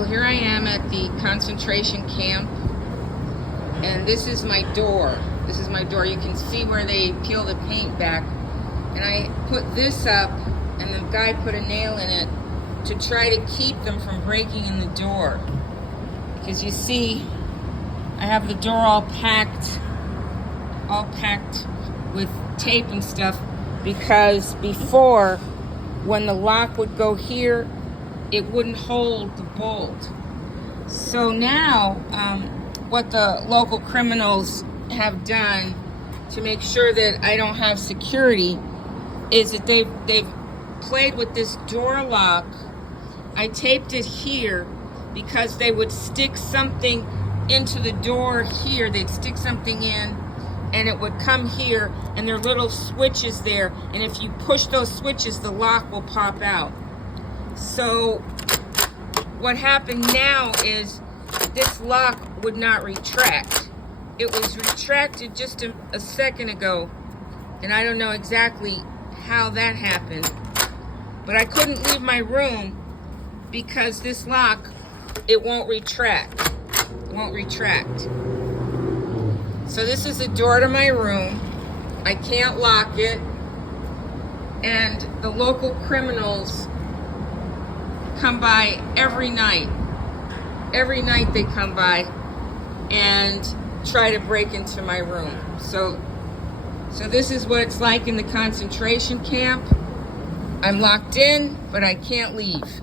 Well, here I am at the concentration camp, and this is my door. This is my door. You can see where they peel the paint back. And I put this up, and the guy put a nail in it to try to keep them from breaking in the door. Because you see, I have the door all packed with tape and stuff, because before, when the lock would go here, it wouldn't hold the bolt. So now, what the local criminals have done to make sure that I don't have security is that they've played with this door lock. I taped it here because they would stick something into the door here. They'd stick something in, and it would come here, and there are little switches there, and if you push those switches, the lock will pop out. So what happened now is this lock would not retract. It was retracted just a second ago, and I don't know exactly how that happened, but I couldn't leave my room because this lock, it won't retract. It won't retract. So this is the door to my room. I can't lock it. And the local criminals come by every night. Every night they come by and try to break into my room. So this is what it's like in the concentration camp. I'm locked in, but I can't leave.